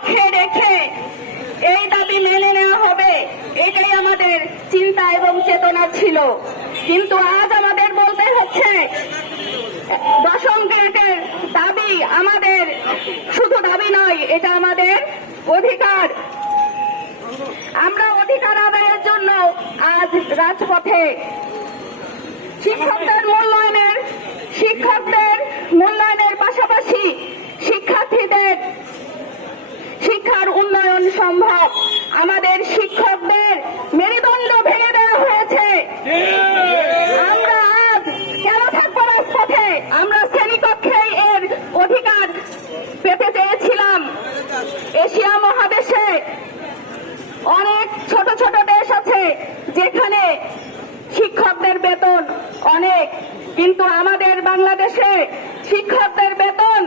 লক্ষ্যে রেখে এই দাবি মেনে নেওয়া হবে, এটাই আমাদের চিন্তা এবং চেতনা ছিল। কিন্তু আজ আমাদের বলতে হচ্ছে, দশম গ্রেডের দাবি আমাদের শুধু দাবি নয়, এটা আমাদের অধিকার। আমরা অধিকার আদায়ের জন্য আজ রাজপথে শিক্ষকদের মূল্যায়নের সম্ভব। আমাদের শিক্ষকদের মেরুদণ্ড ভেঙে দেওয়া হয়েছে। আমরা শ্রেণীকক্ষে এর অধিকার পেতে চেয়েছিলাম। এশিয়া মহাদেশে অনেক ছোট ছোট দেশ আছে যেখানে শিক্ষকদের বেতন অনেক। কিন্তু আমাদের বাংলাদেশে শিক্ষকদের বেতন